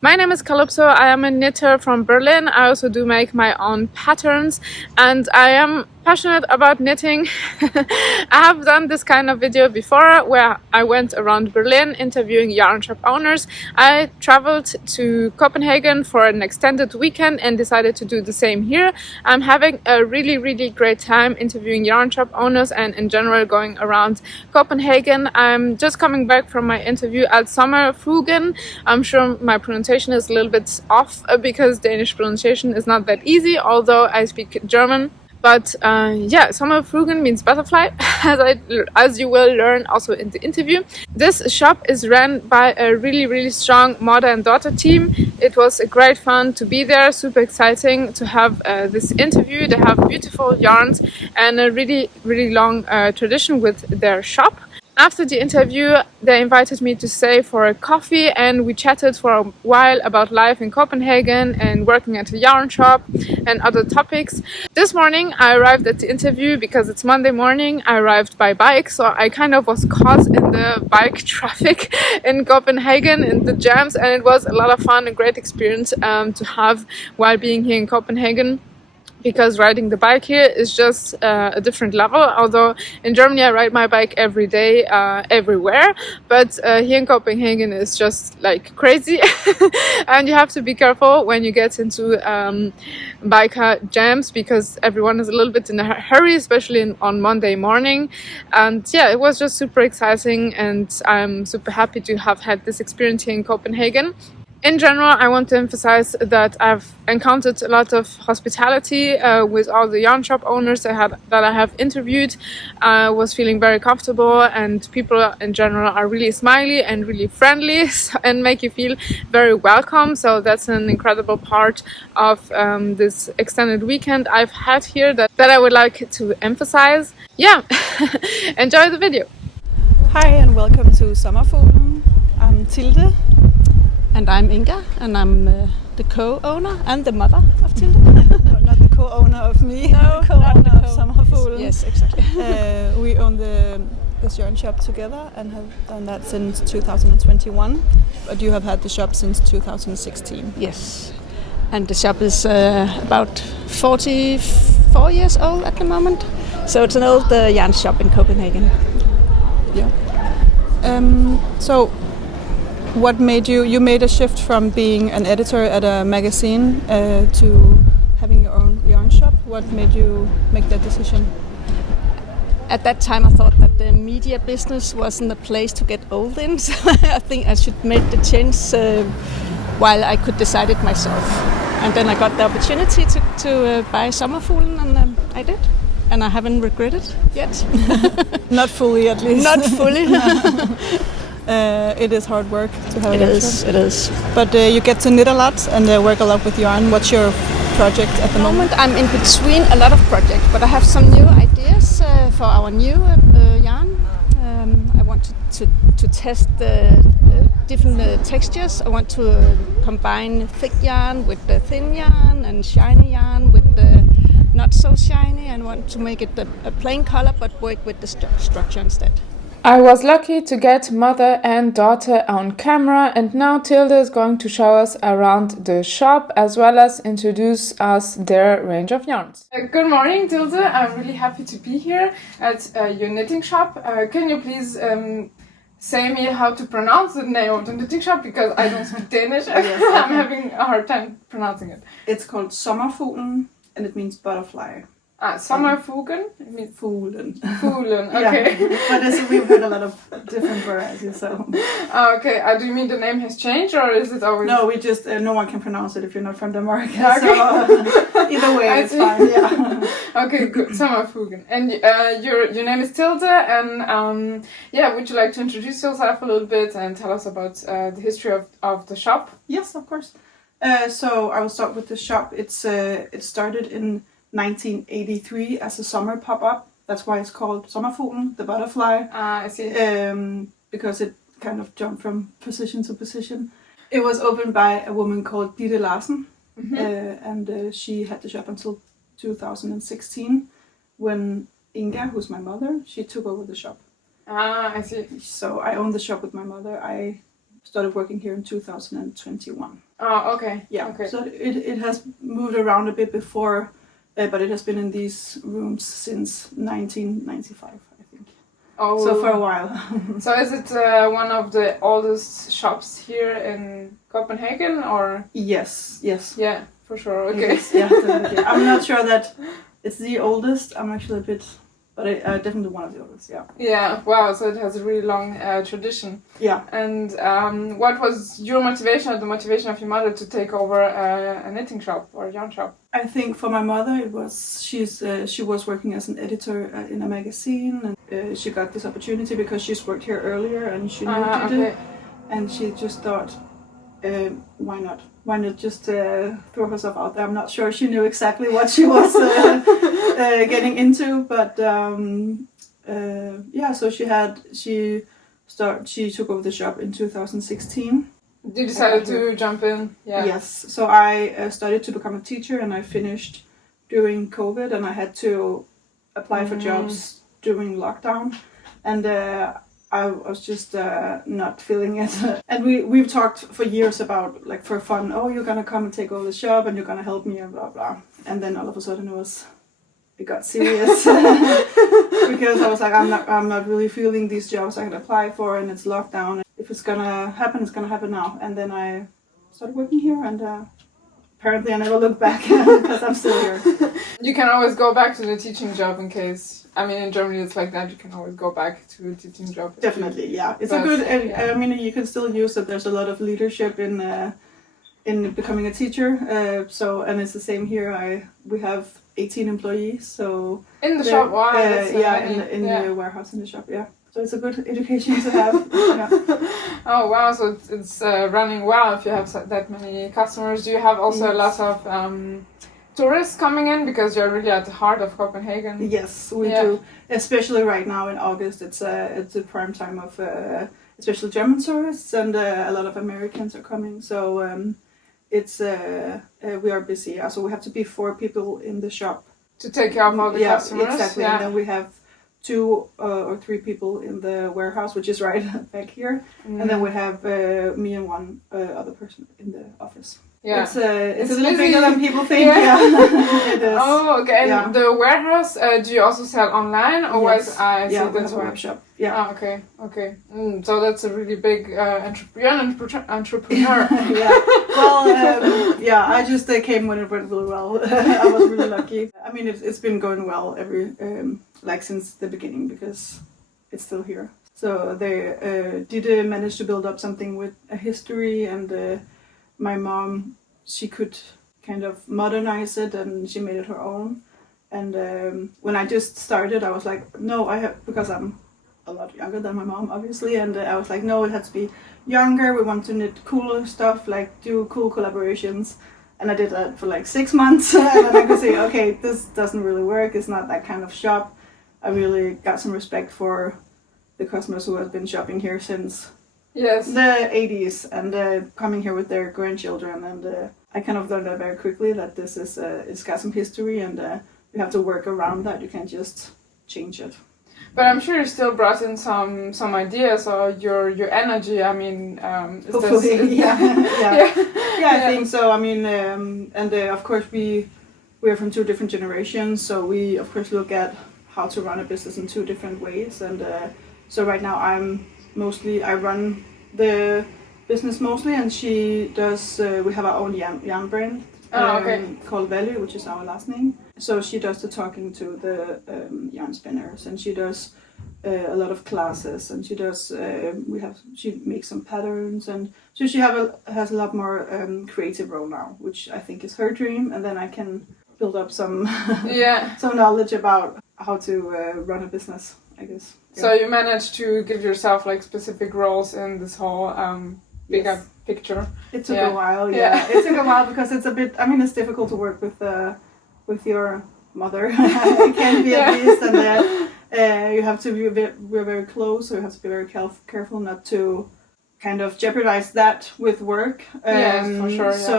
My name is Calypso. I am a knitter from Berlin. I also do make my own patterns and I am passionate about knitting. I have done this kind of video before where I went around Berlin interviewing yarn shop owners. I traveled to Copenhagen for an extended weekend and decided to do the same here. I'm having a really great time interviewing yarn shop owners and in general going around Copenhagen. I'm just coming back from my interview at Sommerfuglen. I'm sure my pronunciation is a little bit off because Danish pronunciation is not that easy, although I speak German. But Sommerfuglen means butterfly, as you will learn also in the interview. This shop is run by a really strong mother and daughter team. It was a great fun to be there, super exciting to have this interview. They have beautiful yarns and a really long tradition with their shop. After the interview, they invited me to stay for a coffee and we chatted for a while about life in Copenhagen and working at a yarn shop and other topics. This morning I arrived at the interview because it's Monday morning. I arrived by bike, so I kind of was caught in the bike traffic in Copenhagen, in the jams, and it was a lot of fun, a great experience to have while being here in Copenhagen. Because riding the bike here is just a different level. Although in Germany I ride my bike every day, everywhere. But here in Copenhagen it's just like crazy. And you have to be careful when you get into biker jams because everyone is a little bit in a hurry, especially on Monday morning. And yeah, it was just super exciting and I'm super happy to have had this experience here in Copenhagen. In general, I want to emphasize that I've encountered a lot of hospitality with all the yarn shop owners that I have interviewed. I was feeling very comfortable and people in general are really smiley and really friendly and make you feel very welcome. So that's an incredible part of this extended weekend I've had here that I would like to emphasize. Yeah, enjoy the video. Hi and welcome to Sommerfuglen. I'm Tilde. And I'm Inga, and I'm the co-owner and the mother of Tilde. No, not the co-owner of me, No, the co-owner of Sommerfuglen. Yes, exactly. We own this yarn shop together and have done that since 2021. But you have had the shop since 2016. Yes, and the shop is about 44 years old at the moment. So it's an old yarn shop in Copenhagen. Yeah. So what made you made a shift from being an editor at a magazine to having your own yarn shop? What made you make that decision? At that time I thought that the media business wasn't a place to get old in, so I think I should make the change while I could decide it myself. And then I got the opportunity to buy Sommerfuglen and I did. And I haven't regretted yet. Not fully, at least. Not fully. It is hard work to have a yarn shop. It is. But you get to knit a lot and work a lot with yarn. What's your project at the moment? I'm in between a lot of projects, but I have some new ideas for our new yarn. I want to test the different textures. I want to combine thick yarn with the thin yarn and shiny yarn with the not so shiny, and want to make it a plain color but work with the structure instead. I was lucky to get mother and daughter on camera, and now Tilde is going to show us around the shop as well as introduce us their range of yarns. Good morning, Tilde. I'm really happy to be here at your knitting shop. Can you please say me how to pronounce the name of the knitting shop, because I don't speak Danish. Yes, okay. I'm having a hard time pronouncing it. It's called Sommerfuglen and it means butterfly. Sommerfuglen? It means Fuglen. Fuglen, okay. Yeah. But we've had a lot of different varieties, so. Okay, do you mean the name has changed, or is it always... No, we just, no one can pronounce it if you're not from Denmark. Okay. So either way, it's fine, yeah. Okay, good. Sommerfuglen. And your name is Tilde, and would you like to introduce yourself a little bit and tell us about the history of the shop? Yes, of course. So I will start with the shop. It started in 1983 as a summer pop-up. That's why it's called Sommerfuglen, the butterfly. I see. Because it kind of jumped from position to position. It was opened by a woman called Ditte Larsen, and she had the shop until 2016, when Inga, who's my mother, she took over the shop. I see. So I own the shop with my mother. I started working here in 2021. Oh, okay. Yeah, Okay. so it has moved around a bit before, but it has been in these rooms since 1995, I think. Oh. So for a while. So is it one of the oldest shops here in Copenhagen, or? Yes. Yeah, for sure. Okay. Yes, yeah, definitely. I'm not sure that it's the oldest. I'm actually a bit, but definitely one of the oldest. Yeah. Yeah. Wow. So it has a really long tradition. Yeah. And what was your motivation, or the motivation of your mother, to take over a knitting shop or a yarn shop? I think for my mother, it was she was working as an editor in a magazine, and she got this opportunity because she's worked here earlier and she knew it, and she just thought, why not? Why not just throw herself out there? I'm not sure she knew exactly what she was getting into, but yeah. So she took over the shop in 2016. You decided to jump in? Yeah. Yes. So I studied to become a teacher, and I finished during COVID, and I had to apply for jobs during lockdown, and I was just not feeling it. And we've talked for years about, like, for fun, oh, you're gonna come and take over the shop, and you're gonna help me, and blah blah. And then all of a sudden it got serious because I was like, I'm not really feeling these jobs I can apply for, and it's lockdown. If it's gonna happen, it's gonna happen now. And then I started working here, and apparently I never looked back because I'm still here. You can always go back to the teaching job in case. I mean, in Germany it's like that. You can always go back to a teaching job. Definitely, yeah. It's a good. I mean, you can still use it. There's a lot of leadership in becoming a teacher. So, and it's the same here. We have 18 employees. So in the shop, wow. In the warehouse in the shop, yeah. So it's a good education to have. Yeah. Oh wow! So it's running well if you have that many customers. Do you have also a lot of tourists coming in, because you're really at the heart of Copenhagen? Yes, we do. Especially right now in August, it's a prime time of especially German tourists, and a lot of Americans are coming. So it's we are busy. So we have to be 4 people in the shop to take care of all the customers. Exactly. Yeah. And then we have 2 or 3 people in the warehouse, which is right back here, and then we have me and 1 other person in the office. Yeah, it's a little busy. bigger than people think. Yeah. It is. Oh, okay. And the warehouse, do you also sell online, or yes. I see we that's have a web shop. Yeah. Oh, okay. So that's a really big entrepreneur. Yeah. Well, I just came when it went really well. I was really lucky. I mean, it's been going well like since the beginning, because it's still here. So they did manage to build up something with a history, and my mom, she could kind of modernize it, and she made it her own. And when I just started, I was like, no, because I'm a lot younger than my mom, obviously, and I was like, no, it has to be younger. We want to knit cooler stuff, like do cool collaborations. And I did that for like 6 months, and then I could say, okay, this doesn't really work. It's not that kind of shop. I really got some respect for the customers who have been shopping here since the 80s, and coming here with their grandchildren. And I kind of learned that very quickly, that this is it's got some history, and you have to work around that. You can't just change it. But I'm sure you still brought in some ideas, or your energy. I mean, hopefully, yeah, I think so. I mean, and of course we are from 2 different generations, so we of course look at how to run a business in 2 different ways. And so right now I run the business mostly, and she does. We have our own yarn brand called Ravelry, which is our last name. So she does the talking to the yarn spinners, and she does a lot of classes, and she does. She makes some patterns, and so she has a lot more creative role now, which I think is her dream. And then I can build up some some knowledge about how to run a business, I guess. Yeah. So you managed to give yourself like specific roles in this whole bigger picture. It took a while, It took a while, because it's a bit. I mean, it's difficult to work with your mother. It can be at least, and you have to be we're very close, so you have to be very careful not to kind of jeopardize that with work. Yes, for sure. Yeah. So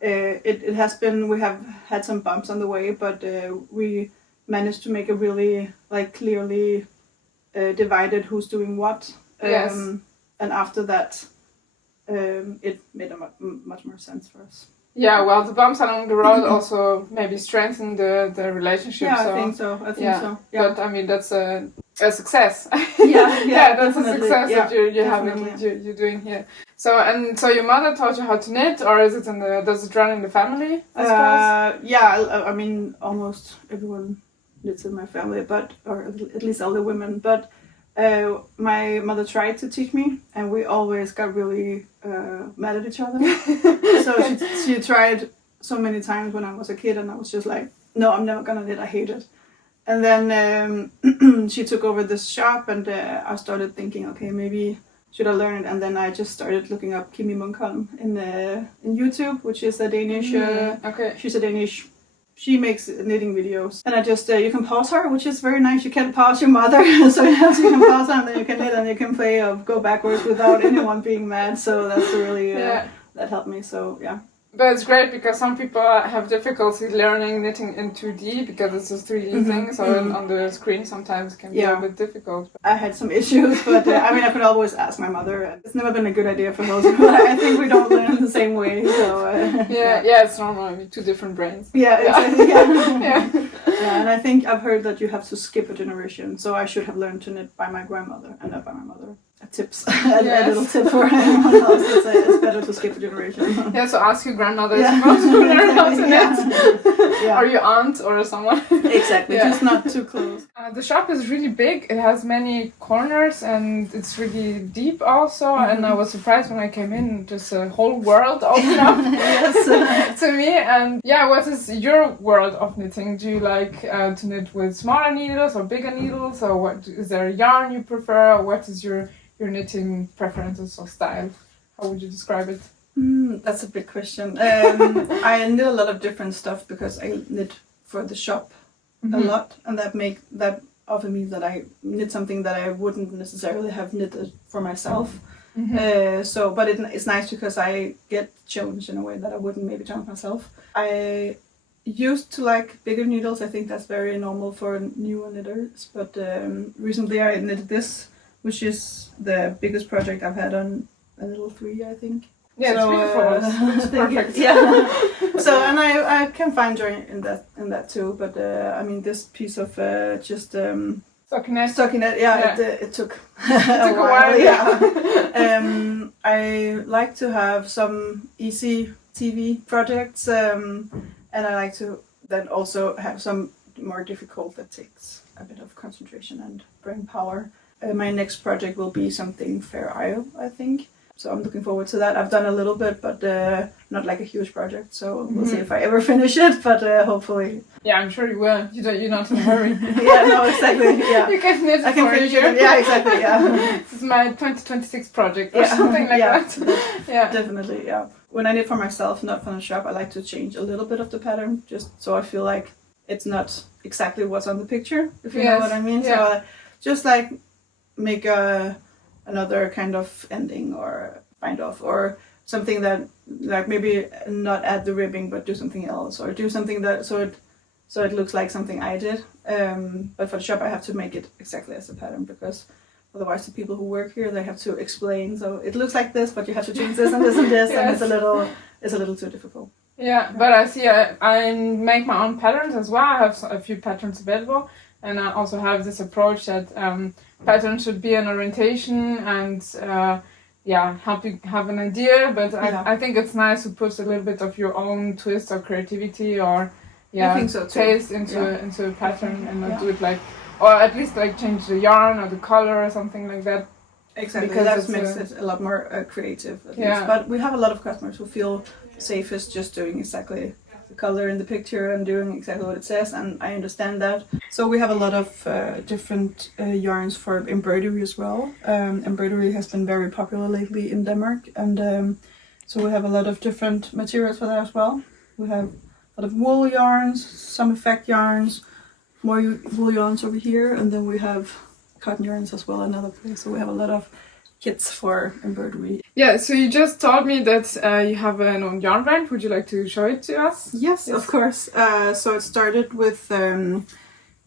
it has been. We have had some bumps on the way, but we managed to make it really clearly divided who's doing what. Yes. And after that, it made much more sense for us. Yeah, well, the bumps along the road also maybe strengthen the relationship. Yeah, so. I think so. Yeah. But I mean, that's a success. Yeah, that's a success that you're doing here. So your mother taught you how to knit, or is it does it run in the family? I suppose? Yeah, I mean, almost everyone knits in my family, or at least all the women. But my mother tried to teach me, and we always got really mad at each other. So she tried so many times when I was a kid, and I was just like, no, I'm never gonna knit. I hate it. And then she took over this shop, and I started thinking, okay, maybe should I learn it? And then I just started looking up Kimi Munkholm in YouTube, which is a Danish. She's a Danish. She makes knitting videos, and I just you can pause her, which is very nice. You can't pause your mother, so you can pause her, and then you can knit, and you can play or go backwards without anyone being mad. So that's really that helped me. So yeah. But it's great because some people have difficulty learning knitting in 2D because it's a 3D thing, so on the screen sometimes it can be a bit difficult. I had some issues, but I mean, I could always ask my mother. It's never been a good idea for those people. I think we don't learn the same way, so... it's normal. I mean, two different brains. Yeah, exactly. Yeah, and I think I've heard that you have to skip a generation, so I should have learned to knit by my grandmother and not by my mother. A little tip for anyone else. It's better to skip a generation. Yeah, so ask your grandmother if you want to learn how to knit. Or your aunt or someone. Exactly, just not too close. The shop is really big. It has many corners and it's really deep also. And I was surprised when I came in, just a whole world opened up to me. And what is your world of knitting? Do you like to knit with smaller needles or bigger needles? Or what is there a yarn you prefer? Or what is your knitting preferences or style? How would you describe it? That's a big question. I knit a lot of different stuff because I knit for the shop a lot, and that often means that I knit something that I wouldn't necessarily have knitted for myself. But it's nice because I get challenged in a way that I wouldn't maybe challenge myself. I used to like bigger needles. I think that's very normal for newer knitters, but recently I knitted this, which is the biggest project I've had on a little 3, I think. Yeah, so, it's perfect. So, and I can find joy in that too. But I mean, this piece of just stockinette. It took a while. Yeah. I like to have some easy TV projects, and I like to then also have some more difficult that takes a bit of concentration and brain power. My next project will be something Fair Isle, I think. So I'm looking forward to that. I've done a little bit, but not like a huge project. So we'll see if I ever finish it, but hopefully. Yeah, I'm sure you will. You're not in a hurry. Exactly. Yeah. You can knit it for a year. Yeah, exactly. Yeah. This is my 2026 project or something like that. Yeah, definitely. Yeah. When I knit for myself, not for the shop, I like to change a little bit of the pattern, just so I feel like it's not exactly what's on the picture, if you know what I mean. Yeah. So just like make another kind of ending or bind off, or something that like maybe not add the ribbing but do something else, or do something that so it looks like something I did. But for the shop I have to make it exactly as the pattern, because otherwise the people who work here, they have to explain. So it looks like this, but you have to change this and this and this, and it's a little too difficult. Yeah, but I see I make my own patterns as well. I have a few patterns available, and I also have this approach that patterns should be an orientation and help you have an idea. But I think it's nice to put a little bit of your own twist or creativity or I think so too. Taste into a pattern and not do it like, or at least like change the yarn or the color or something like that. Exactly, because that makes it a lot more creative. At least. But we have a lot of customers who feel safest just doing exactly the color in the picture and doing exactly what it says, and I understand that. So we have a lot of different yarns for embroidery as well. Embroidery has been very popular lately in Denmark, and so we have a lot of different materials for that as well. We have a lot of wool yarns, some effect yarns, more wool yarns over here, and then we have cotton yarns as well another place. So we have a lot of kits for embroidery. Yeah, so you just told me that you have an own yarn brand. Would you like to show it to us? Yes. Of course. So it started with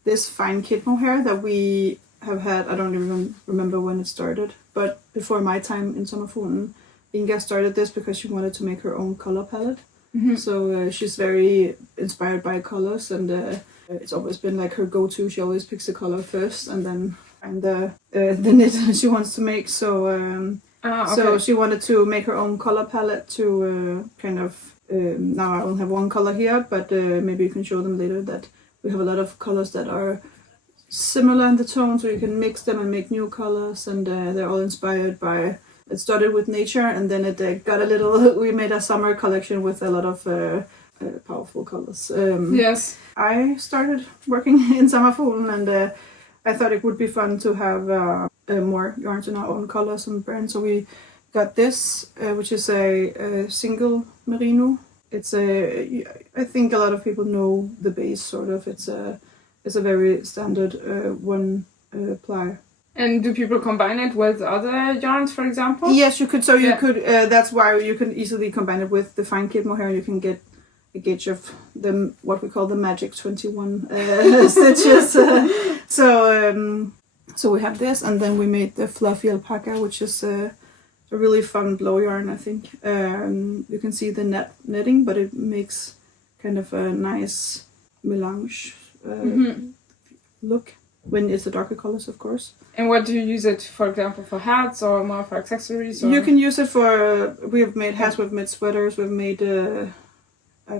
this fine kid mohair that we have had. I don't even remember when it started, but before my time in Sommerfuglen, Inga started this because she wanted to make her own color palette. So she's very inspired by colors, and it's always been like her go-to. She always picks the color first and then find the knit she wants to make. So so she wanted to make her own color palette to kind of now I only have one color here, but maybe you can show them later that we have a lot of colors that are similar in the tone, so you can mix them and make new colors, and they're all inspired by. It started with nature, and then it got a little. We made a summer collection with a lot of powerful colors. Yes. I started working in Sommerfuglen, and I thought it would be fun to have more yarns in our own colors and brands. So we got this, which is a single merino. It's I think a lot of people know the base sort of. It's a very standard one ply. And do people combine it with other yarns, for example? Yes, you could. So you could. That's why you can easily combine it with the fine kid mohair. You can get a gauge of the what we call the magic 21 stitches. So we have this, and then we made the fluffy alpaca, which is a really fun blow yarn. I think you can see the netting, but it makes kind of a nice melange look when it's the darker colors, of course. And what do you use it, for example, for hats or more for accessories? Or? You can use it for. We've made hats. We've made sweaters. We've made a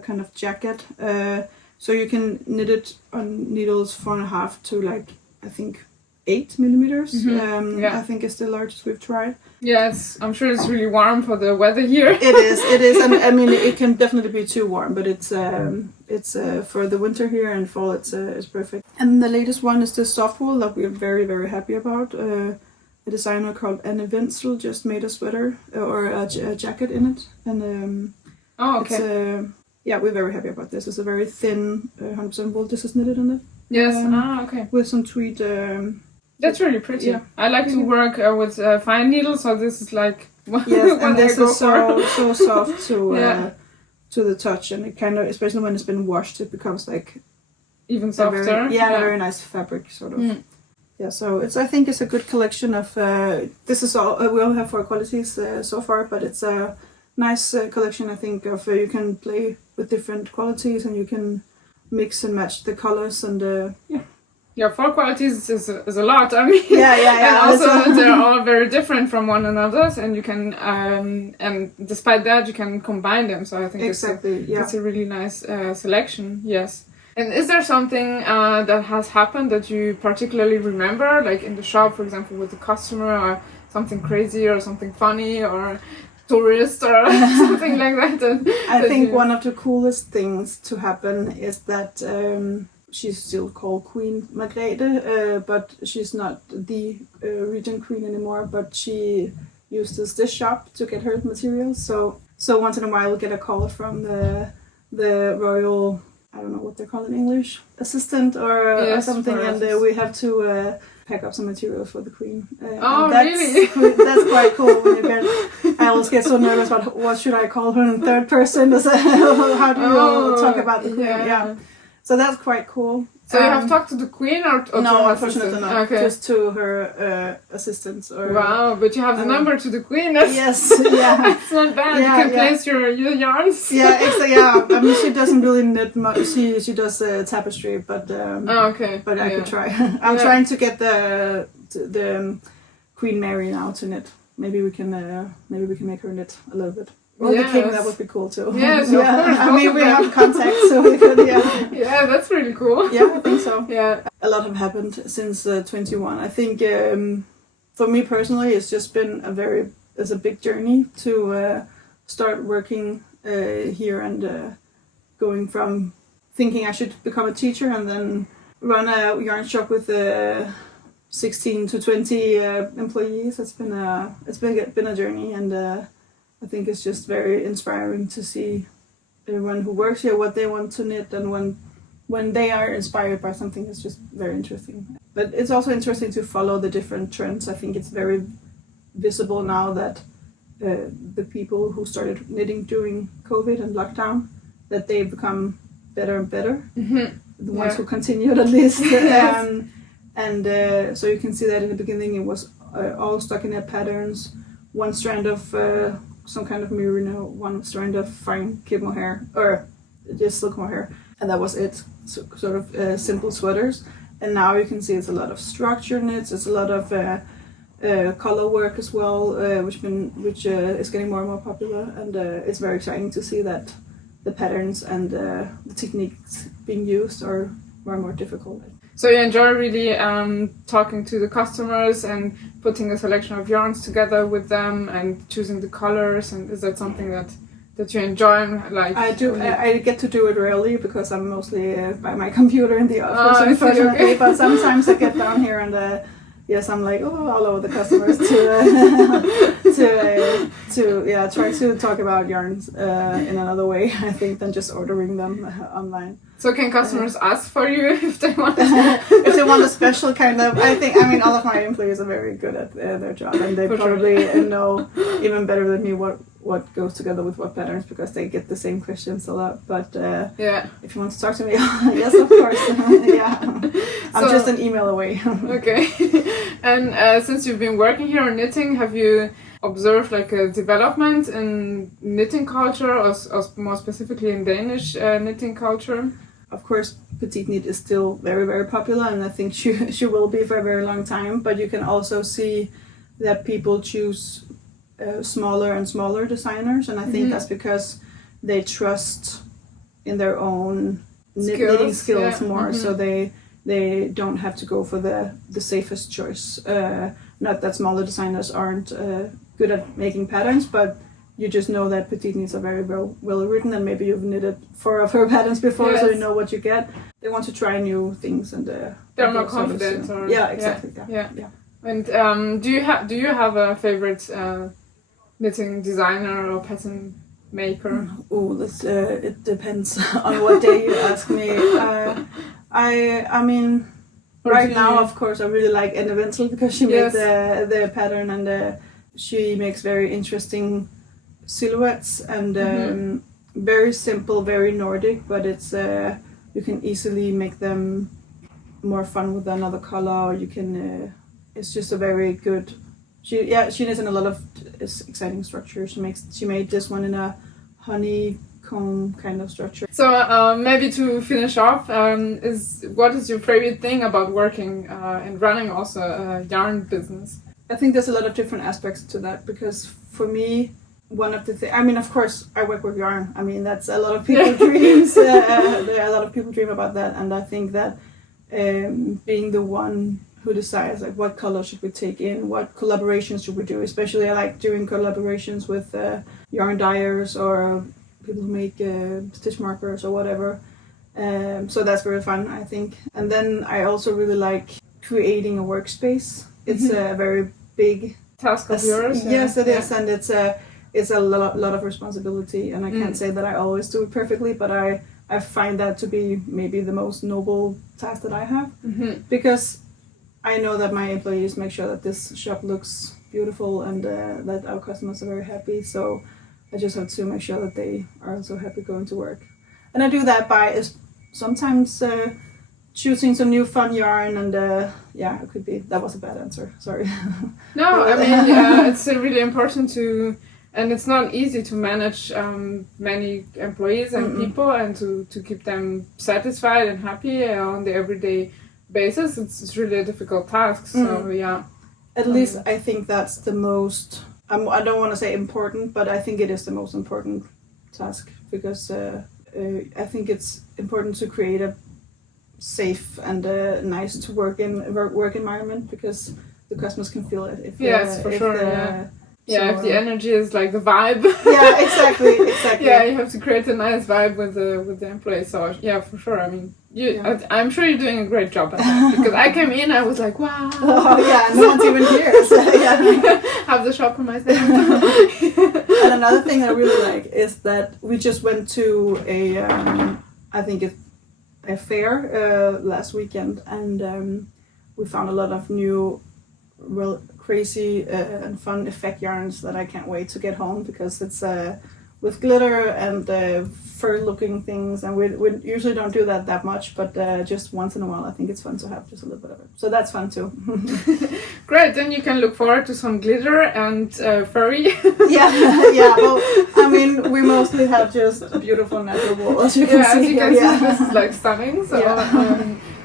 kind of jacket. So you can knit it on needles 4.5 to like I think 8 millimeters. I think it's the largest we've tried. Yes, I'm sure it's really warm for the weather here. It is, and I mean it can definitely be too warm, but it's for the winter here and fall it's perfect. And the latest one is the soft wool that we're very, very happy about. A designer called Anne Wenzel just made a sweater or a jacket in it, and we're very happy about this. It's a very thin 100% wool. This is knitted in it. Yes. With some tweed. That's really pretty. Yeah. I like to work with fine needles, so this is like yes, and this is so soft to the touch, and it kind of, especially when it's been washed, it becomes like even softer. A very nice fabric sort of. Yeah, so I think it's a good collection of. This is all we all have 4 qualities so far, but it's a nice collection. I think of you can play with different qualities, and you can mix and match the colors, and Yeah, 4 qualities is a lot. I mean, yeah. And also, they're all very different from one another, and you can, and despite that, you can combine them. So I think it's a really nice selection. Yes. And is there something that has happened that you particularly remember, like in the shop, for example, with the customer, or something crazy, or something funny, or tourist, or something like that? I think one of the coolest things to happen is that. She's still called Queen Margrethe, but she's not the regent queen anymore. But she uses this shop to get her materials. So once in a while, we'll get a call from the royal, I don't know what they're called in English, assistant or something, and we have to pack up some materials for the queen. Really? That's quite cool. I always get so nervous about what should I call her in third person. How do you talk about the queen? Yeah. So that's quite cool. So you have talked to the queen or no, unfortunately not. Okay. Just to her assistants. Wow, but you have the number to the queen. Yes, yeah. It's not bad. You can place your yarns. Yeah, exactly. Yeah, I mean she doesn't really knit much. She does tapestry, but But I could try. I'm trying to get the Queen Mary now to knit. Maybe we can make her knit a little bit. Well, the king, that would be cool too. Yes, of course. I mean, we have contacts, so we could, Yeah, that's really cool. Yeah, I think so. Yeah. A lot have happened since 21. I think for me personally, it's just been a big journey to start working here and going from thinking I should become a teacher and then run a yarn shop with 16 to 20 employees. It's been a journey, and I think it's just very inspiring to see everyone who works here what they want to knit, and when they are inspired by something, it's just very interesting. But it's also interesting to follow the different trends. I think it's very visible now that the people who started knitting during COVID and lockdown, that they've become better and better. The ones who continued at least. Yes. So you can see that in the beginning it was all stuck in their patterns, one strand of some kind of merino one strand of fine kid mohair, or just silk mohair, and that was it. So, sort of simple sweaters. And now you can see it's a lot of structure knits. It's a lot of color work as well, which is getting more and more popular. And it's very exciting to see that the patterns and the techniques being used are more and more difficult. So you enjoy really talking to the customers and putting a selection of yarns together with them and choosing the colors, and is that something that you enjoy? Like I do. I get to do it rarely because I'm mostly by my computer in the office, unfortunately. Okay. But sometimes I get down here and yes, I'm like all over the customers to try to talk about yarns in another way, I think, than just ordering them online. So can customers ask for you if they want? If they want a special kind of, I mean, all of my employees are very good at their job, and they probably know even better than me what goes together with what patterns, because they get the same questions a lot. But if you want to talk to me, yes, of course. I'm just an email away. Okay. And since you've been working here on knitting, have you observed like a development in knitting culture, or more specifically in Danish knitting culture? Of course, petite knit is still very, very popular, and I think she will be for a very long time. But you can also see that people choose smaller and smaller designers, and I think that's because they trust in their own knitting skills more. So they don't have to go for the safest choice. Not that smaller designers aren't good at making patterns, but you just know that petite knits are very well written, and maybe you've knitted 4 of her patterns before, so you know what you get. They want to try new things, and they're more confident. Exactly. Yeah. And do you have a favorite knitting designer or pattern maker? It depends on what day you ask me. I mean, right now, of course, I really like Anne Wenzel because she made the pattern, and she makes very interesting silhouettes, and very simple, very Nordic, but it's you can easily make them more fun with another color, or you can it's just a very good, she knits in a lot of exciting structures. She made this one in a honeycomb kind of structure. So maybe to finish off, what is your favorite thing about working and running also a yarn business? I think there's a lot of different aspects to that, because for me, one of the things, I mean, of course, I work with yarn. I mean, that's a lot of people's dreams. There are a lot of people dream about that, and I think that being the one who decides like what color should we take in, what collaborations should we do. Especially I like doing collaborations with yarn dyers or people who make stitch markers or whatever. So that's very fun, I think. And then I also really like creating a workspace. It's a very big task of yours. Yes, it is, and it's a lot of responsibility. And I can't say that I always do it perfectly, but I find that to be maybe the most noble task that I have, because I know that my employees make sure that this shop looks beautiful and that our customers are very happy. So I just have to make sure that they are also happy going to work. And I do that by sometimes choosing some new fun yarn, and it could be, that was a bad answer, sorry. No, I mean, it's really important to, and it's not easy to manage many employees and people, and to keep them satisfied and happy on the everyday basis. It's really a difficult task, so At least I think that's the most, I don't want to say important, but I think it is the most important task, because I think it's important to create a safe and nice to work environment, because the customers can feel it. If the energy is like the vibe. Yeah, exactly. Yeah, you have to create a nice vibe with the employees. So yeah, for sure. I mean, I'm sure you're doing a great job at that, because I came in, I was like, wow. Oh yeah, no one's even here. So, have the shop for myself. And another thing I really like is that we just went to a fair last weekend, and we found a lot of new, real crazy and fun effect yarns that I can't wait to get home, because it's with glitter and fur-looking things, and we usually don't do that much, but just once in a while I think it's fun to have just a little bit of it. So that's fun too. Great, then you can look forward to some glitter and furry. yeah. Well, I mean, we mostly have just beautiful natural wool, as you can see. As you can see, this is like stunning. So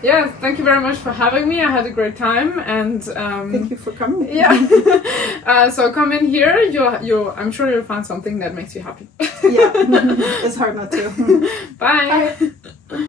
yeah. Thank you very much for having me. I had a great time, and thank you for coming. Yeah. So come in here. I'm sure you'll find something that makes you happy. Yeah, it's hard not to. Bye.